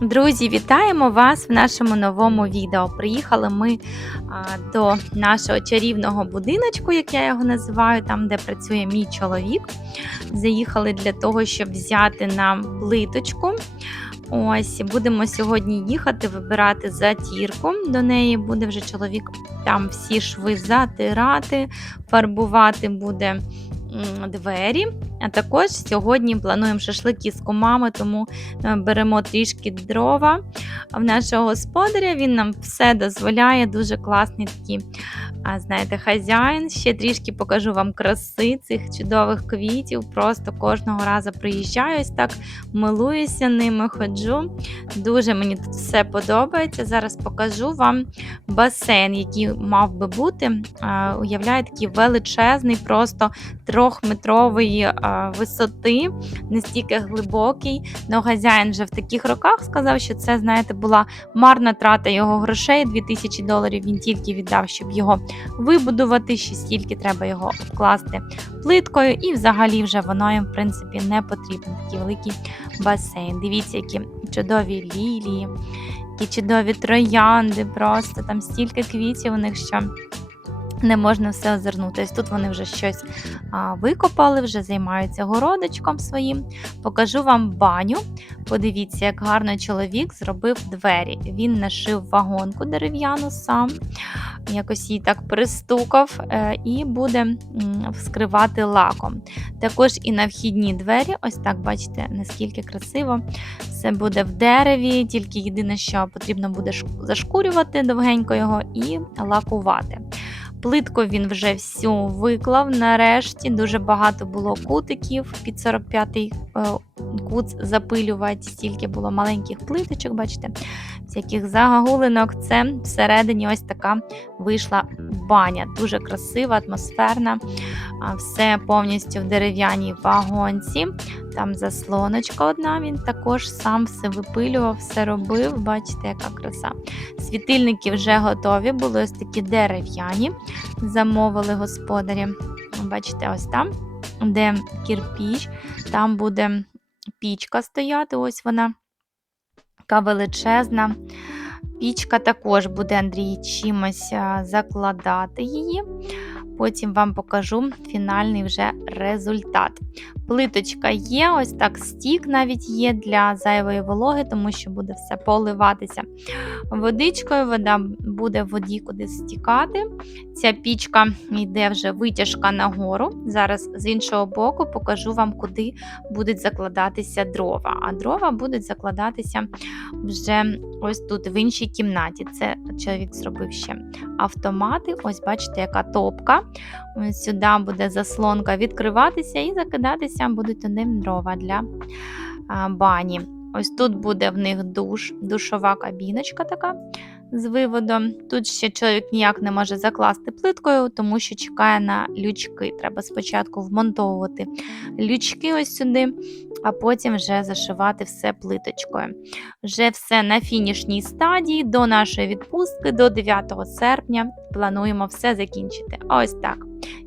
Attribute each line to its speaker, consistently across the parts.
Speaker 1: Друзі, вітаємо вас в нашому новому відео. Приїхали ми до нашого чарівного будиночку, як я його називаю, там, де працює мій чоловік. Заїхали для того, щоб взяти нам плиточку. Ось, будемо сьогодні їхати, вибирати затірку. До неї буде вже чоловік там всі шви затирати, фарбувати буде двері. А також сьогодні плануємо шашлики з кумами, тому е, беремо трішки дрова в нашого господаря. Він нам все дозволяє. Дуже класний такий, а, знаєте, хазяїн. Ще трішки покажу вам краси цих чудових квітів. Просто кожного разу приїжджаюсь так, милуюся ними, ходжу. Дуже мені тут все подобається. Зараз покажу вам басейн, який мав би бути. Уявляю, такий величезний, просто трьохметрової висоти, настільки глибокий. Но хазяїн вже в таких роках сказав, що це, знаєте, була марна трата його грошей. 2000 доларів він тільки віддав, щоб його вибудувати. Ще стільки треба його обкласти плиткою, і взагалі вже воно їм, в принципі, не потрібно. Такий великий басейн. Дивіться, які чудові лілії, які чудові троянди. Просто там стільки квітів у них що. Не можна все озирнути. Ось тут вони вже щось а, викопали, вже займаються городочком своїм. Покажу вам баню. Подивіться, як гарно чоловік зробив двері. Він нашив вагонку дерев'яну сам, якось її так пристукав е, і буде вскривати лаком. Також і на вхідні двері, ось так бачите, наскільки красиво. Все буде в дереві, тільки єдине, що потрібно буде зашкурювати довгенько його і лакувати. Плитку він вже всю виклав нарешті. Дуже багато було кутиків під 45-й е, кут запилювати, стільки було маленьких плиточок, бачите, всяких загогулинок. Це всередині ось така вийшла баня. Дуже красива, атмосферна. Все повністю в дерев'яній вагонці. Там заслоночка одна, він також сам все випилював, все робив. Бачите, яка краса. Світильники вже готові, були ось такі дерев'яні, замовили господарі. Бачите, ось там, де кірпіч, там буде пічка стояти. Ось вона, така величезна. Пічка також буде Андрій чимось закладати її. Потім вам покажу фінальний вже результат. Плиточка є, ось так стік навіть є для зайвої вологи, тому що буде все поливатися водичкою. Вода буде в воді кудись стікати. Ця пічка йде вже витяжка нагору. Зараз з іншого боку покажу вам, куди будуть закладатися дрова. А дрова будуть закладатися вже ось тут, в іншій кімнаті. Це чоловік зробив ще автомати. Ось бачите, яка топка. Ось Сюди буде заслонка відкриватися і закидатися будуть туди дрова для бані. Ось тут буде в них душ, душова кабіночка така з виводом. Тут ще чоловік ніяк не може закласти плиткою, тому що чекає на лючки. Треба спочатку вмонтовувати лючки ось сюди, а потім вже зашивати все плиточкою. Вже все на фінішній стадії до нашої відпустки, до 9 серпня. Плануємо все закінчити. Ось так.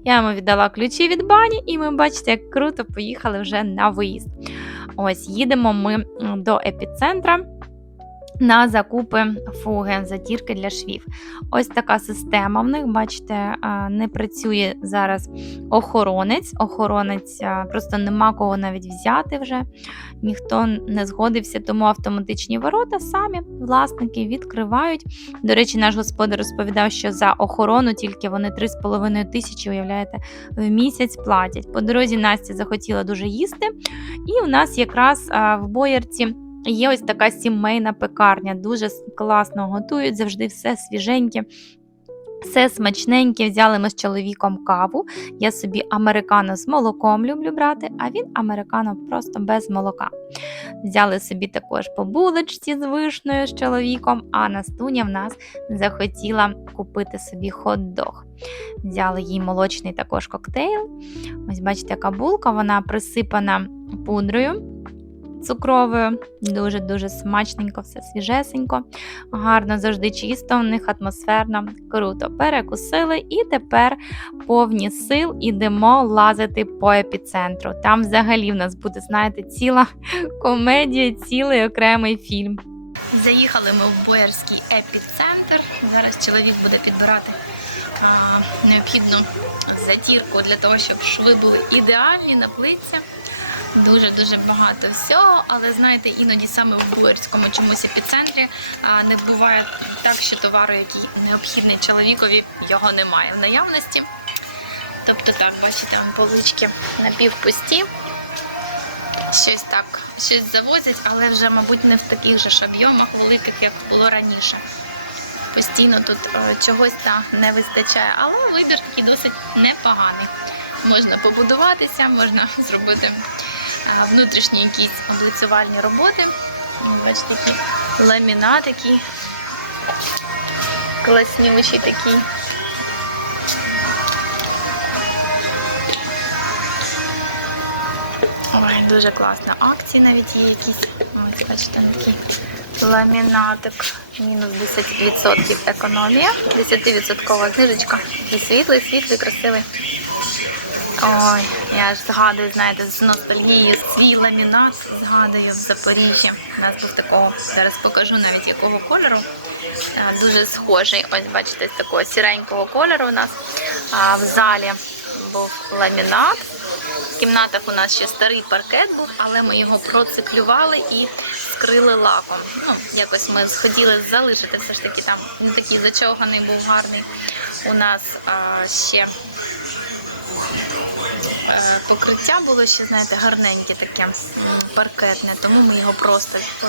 Speaker 1: Я йому віддала ключі від бані, і ми бачите, як круто поїхали вже на виїзд. Ось їдемо ми до епіцентра. На закупи фуги, затірки для швів. Ось така система в них, бачите, не працює зараз охоронець. Охоронець просто нема кого навіть взяти вже. Ніхто не згодився, тому автоматичні ворота самі власники відкривають. До речі, наш господар розповідав, що за охорону тільки вони 3,5 тисячі, уявляєте, в місяць платять. По дорозі Настя захотіла дуже їсти, і у нас якраз в боярці. Є ось така сімейна пекарня, дуже класно готують, завжди все свіженьке, все смачненьке. Взяли ми з чоловіком каву. Я собі американо з молоком люблю брати, а він американо просто без молока. Взяли собі також по булочці з вишнею з чоловіком, а Настуня в нас захотіла купити собі хот-дог. Взяли їй молочний також коктейль. Ось бачите, яка булка, вона присипана пудрою цукровою. Дуже-дуже смачненько, все свіжесенько, гарно, завжди чисто, в них атмосферно, круто. Перекусили і тепер повні сил ідемо лазити по епіцентру. Там взагалі в нас буде, знаєте, ціла комедія, цілий окремий фільм. Заїхали ми в Боярський епіцентр. Зараз чоловік буде підбирати а, необхідну затірку для того, щоб шви були ідеальні на плитці. Дуже-дуже багато всього, але знаєте, іноді саме в Боярському чомусь епіцентрі не буває так, що товару, який необхідний чоловікові, його немає в наявності. Тобто так, бачите, полички напівпусті. Щось так, щось завозять, але вже, мабуть, не в таких же ж об'ємах великих, як було раніше. Постійно тут е, чогось та не вистачає, але вибір такий досить непоганий. Можна побудуватися, можна зробити внутрішні якісь облицювальні роботи. Бачите, такий ламінат, такий класнючий такий. Ой, дуже класно. Акції навіть є якісь. Ось, бачите, такий ламінатик. Мінус 10% економія. 10% знижечка. Такий світлий, світлий, красивий. Ой, я ж згадую, знаєте, з ностальгією свій ламінат згадую в Запоріжжі. У нас був такого, зараз покажу навіть якого кольору. Дуже схожий. Ось бачите, з такого сіренького кольору у нас. А в залі був ламінат. В кімнатах у нас ще старий паркет був, але ми його проциклювали і скрили лаком. Ну, якось ми сходили залишити все ж таки там не такий зачоганий був гарний. У нас а, ще е, покриття було ще, знаєте, гарненьке таке паркетне, тому ми його просто е,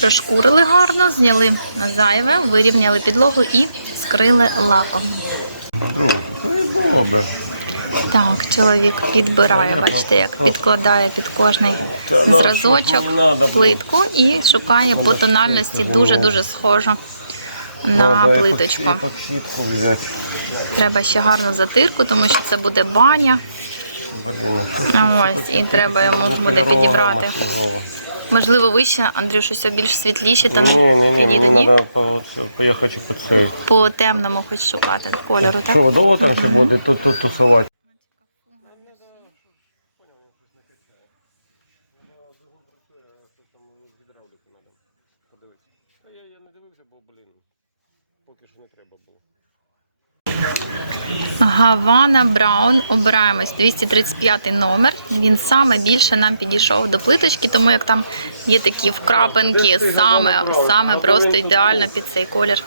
Speaker 1: прошкурили гарно, зняли на зайве, вирівняли підлогу і скрили.
Speaker 2: Добре.
Speaker 1: Так, чоловік підбирає, бачите, як підкладає під кожний зразочок плитку і шукає по тональності дуже-дуже схожу на плиточку. Треба ще гарну затирку, тому що це буде баня. Ось, і треба йому буде підібрати. Можливо, вище, Андрюш, щось більш світліше, та не підійде, ні?
Speaker 2: я хочу по
Speaker 1: темному хоч шукати кольору, так?
Speaker 2: Що, довго там ще буде тут тусувати? Я, я не дивився, бо, блін, поки що не треба було.
Speaker 1: Гавана Браун. Обираємось 235 номер. Він саме більше нам підійшов до плиточки, тому як там є такі вкрапинки, саме, саме просто ідеально під цей колір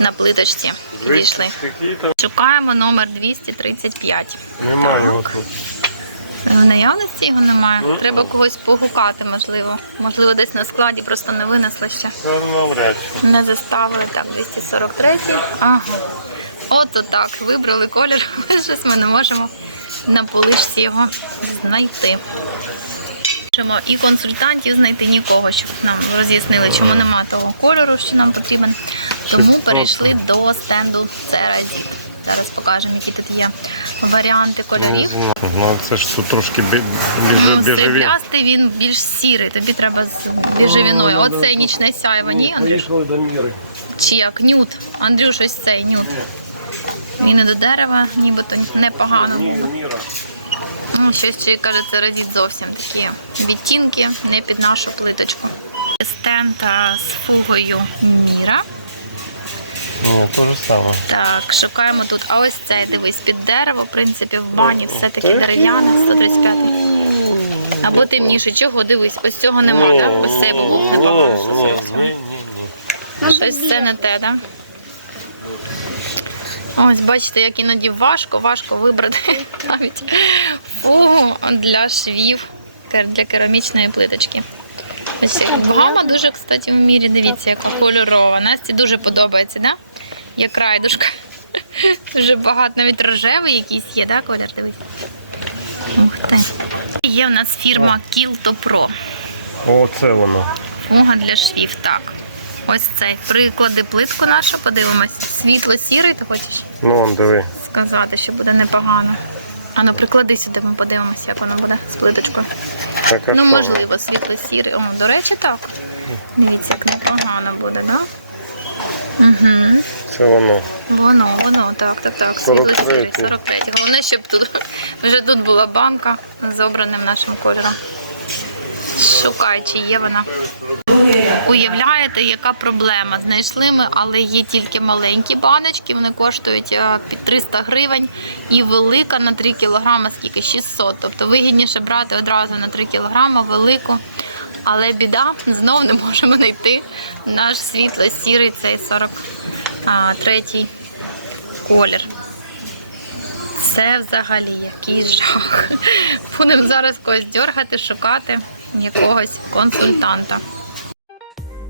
Speaker 1: на плиточці підійшли. Шукаємо номер 235.
Speaker 2: немає його тут.
Speaker 1: В наявності його немає. Треба когось погукати, можливо. Можливо, десь на складі просто не винесли ще.
Speaker 2: Чи.
Speaker 1: Не заставили так, 243. Ага. От так, вибрали колір, але щось ми не можемо на полишці його знайти. Можемо і консультантів знайти нікого, щоб нам роз'яснили, чому нема того кольору, що нам потрібен. Тому перейшли до стенду Церазі. Зараз покажемо, які тут є варіанти кольорів.
Speaker 2: Ну це ж тут трошки
Speaker 1: Ну,
Speaker 2: біжеві.
Speaker 1: сріблястий він більш сірий, тобі треба з біжевіною. Оце нічне сяйво, ні? Андрюш?
Speaker 2: Поїхали до міри.
Speaker 1: Чи як нюд? Андрюш, ось цей нюд. Він і до дерева, нібито непогано. Ну, щось ще каже, це радіть зовсім такі відтінки, не під нашу плиточку. Стенд з фугою Міра.
Speaker 2: Ні, то ж саме.
Speaker 1: Так, шукаємо тут. А ось цей, дивись, під дерево, в принципі, в бані все-таки дерев'яне, 135. Або темніше. Чого? Дивись, ось цього нема, так? Ось цей
Speaker 2: ні.
Speaker 1: Ну, Ось це не те, так? Ось, бачите, як іноді важко, важко вибрати навіть фугу для швів для керамічної плиточки. Гама дуже, кстати, в мірі, дивіться, яка кольорова. Насті дуже подобається, да? Як райдушка. Дуже багато, навіть рожевий якийсь є, да, колір? Дивіться. Ух ти. Є в нас фірма Kilto Pro.
Speaker 2: О, це воно.
Speaker 1: Фуга для швів, так. Ось цей. Приклади плитку нашу, подивимось. Світло-сірий, ти хочеш
Speaker 2: Ну, он диви.
Speaker 1: сказати, що буде непогано. А ну приклади сюди, ми подивимося, як воно буде з плиточкою.
Speaker 2: Така
Speaker 1: Ну,
Speaker 2: фарба.
Speaker 1: можливо, світло-сірий. О, до речі, так. Дивіться, як непогано буде, так? Да? Угу.
Speaker 2: Це воно.
Speaker 1: Воно, воно, так, так, так.
Speaker 2: 43.
Speaker 1: Світло-сірий, 43. Головне, щоб тут вже тут була банка з обраним нашим кольором. Шукай, чи є вона. Уявляєте, яка проблема? Знайшли ми, але є тільки маленькі баночки, вони коштують е, під 300 гривень. І велика на 3 кілограми, скільки 600. Тобто вигідніше брати одразу на 3 кілограми велику. Але біда, знов не можемо знайти наш світло-сірий цей 43 колір. Це взагалі якийсь жах. Будемо зараз когось дергати, шукати якогось консультанта.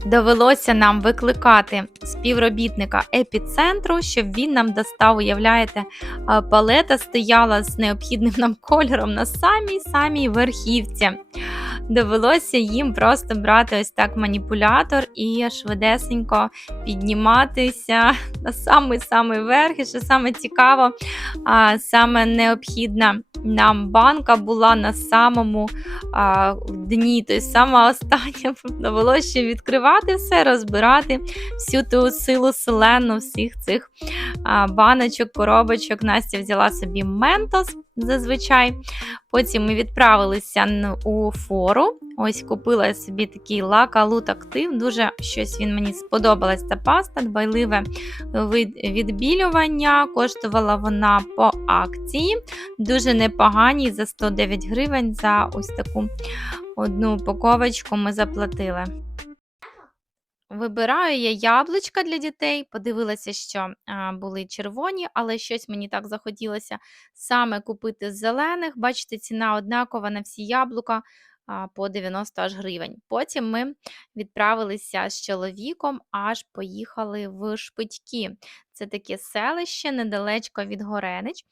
Speaker 1: Довелося нам викликати співробітника епіцентру, щоб він нам достав, уявляєте, палета стояла з необхідним нам кольором на самій самій верхівці. Довелося їм просто брати ось так маніпулятор і швидесенько підніматися на самий самий верх. І що саме цікаво, саме необхідна нам банка була на самому а, дні, тобто сама остання довелося ще відкривати все, розбирати всю ту силу селену всіх цих а, баночок, коробочок. Настя взяла собі ментос зазвичай. Потім ми відправилися у фору. Ось купила собі такий лакалут актив. Дуже щось він мені сподобалась ця паста, дбайливе відбілювання. Коштувала вона по акції. Дуже непогані за 109 гривень за ось таку одну упаковочку ми заплатили. Вибираю я яблучка для дітей. Подивилася, що а, були червоні, але щось мені так захотілося саме купити з зелених. Бачите, ціна однакова на всі яблука а, по 90 аж гривень. Потім ми відправилися з чоловіком, аж поїхали в Шпитьки. Це таке селище недалечко від Горенич.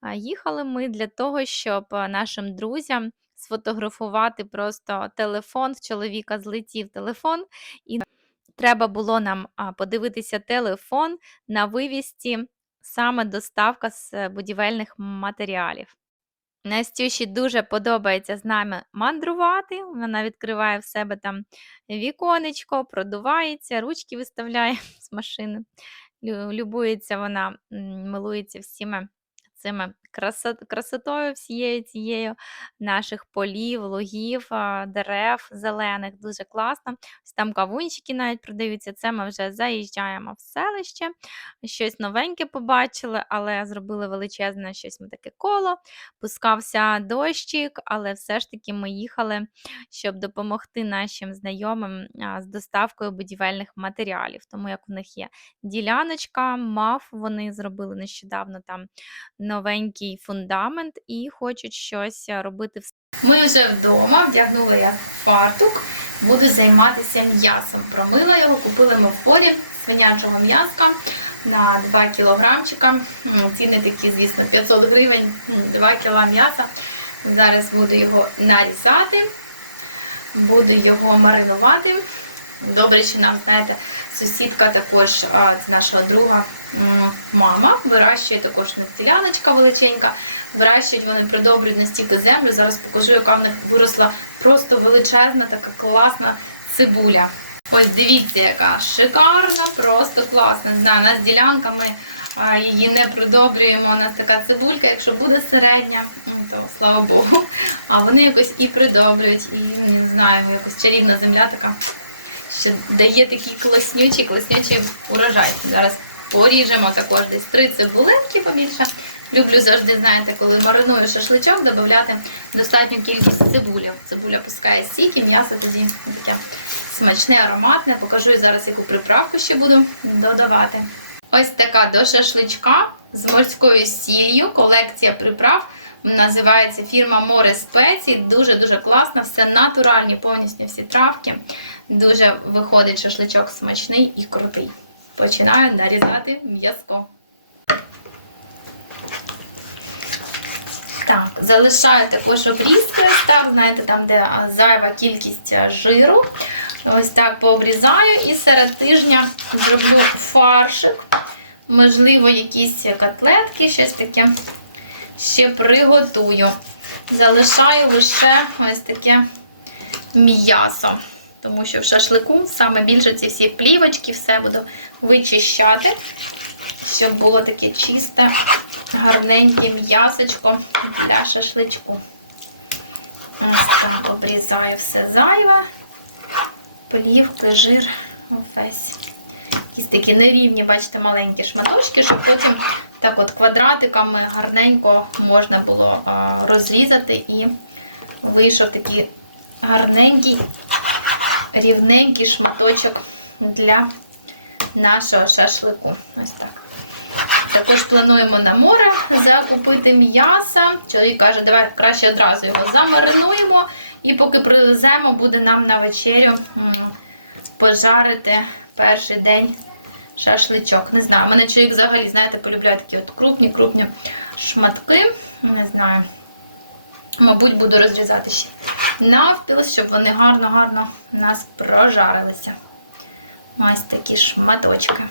Speaker 1: А, Їхали ми для того, щоб нашим друзям сфотографувати просто телефон. В чоловіка злетів телефон, і треба було нам подивитися телефон на вивісті саме доставка з е, будівельних матеріалів. Настюші дуже подобається з нами мандрувати. Вона відкриває в себе там віконечко, продувається, ручки виставляє з машини. Любується вона, милується всіма цими красотою всією цією наших полів, лугів, дерев зелених. Дуже класно. Ось там кавунчики навіть продаються. Це ми вже заїжджаємо в селище. Щось новеньке побачили, але зробили величезне щось ми таке коло. Пускався дощик, але все ж таки ми їхали, щоб допомогти нашим знайомим з доставкою будівельних матеріалів. Тому як у них є діляночка, мав, вони зробили нещодавно там новенький фундамент і хочуть щось робити в ми вже вдома, вдягнула я фартук, буду займатися м'ясом. Промила його, купили ми в полі свинячого м'яска на 2 кілограмчика. Ціни такі, звісно, 500 гривень, м, 2 кіла м'яса. Зараз буду його нарізати, буду його маринувати. Добре, що нам, знаєте, сусідка також, це нашого друга мама, вирощує також нефтіляночка величенька. Вирощують вони придобрюють настільки землю. Зараз покажу, яка в них виросла просто величезна, така класна цибуля. Ось дивіться, яка шикарна, просто класна. Знаю, нас ділянка, ми а, її не придобрюємо. У нас така цибулька, якщо буде середня, то слава Богу. А вони якось і придобрюють, і не знаю, якось чарівна земля така, що дає такий класнючий, класнючий урожай. Зараз поріжемо також десь три цибулинки побільше. Люблю завжди, знаєте, коли мариную шашличок, додати достатню кількість цибулі. Цибуля пускає сік і м'ясо тоді таке смачне, ароматне. Покажу і зараз, яку приправку ще буду додавати. Ось така до шашличка з морською сіллю, колекція приправ. Називається фірма Море Спецій. Дуже-дуже класно, все натуральні, повністю всі травки. Дуже виходить шашличок смачний і крутий. Починаю нарізати м'язко. Так, залишаю також обрізки, так, знаєте, там, де зайва кількість жиру. Ось так пообрізаю і серед тижня зроблю фаршик. Можливо, якісь котлетки, щось таке ще приготую. Залишаю лише ось таке м'ясо. Тому що в шашлику саме більше ці всі плівочки, все буду вичищати, щоб було таке чисте, гарненьке м'ясочко для шашличку. Ось так обрізаю все зайве. плівки, жир весь. Якісь такі нерівні, бачите, маленькі шматочки, щоб потім так от квадратиками гарненько можна було розрізати і вийшов такий гарненький, рівненький шматочок для нашого шашлику. Ось так. Також плануємо на море закупити м'яса. Чоловік каже, давай краще одразу його замаринуємо. І поки привеземо, буде нам на вечерю пожарити перший день шашличок. Не знаю, мене чоловік взагалі, знаєте, полюбляє такі от крупні-крупні шматки. Не знаю. Мабуть, буду розрізати ще навпіл, щоб вони гарно-гарно у нас прожарилися. Ось такі шматочки.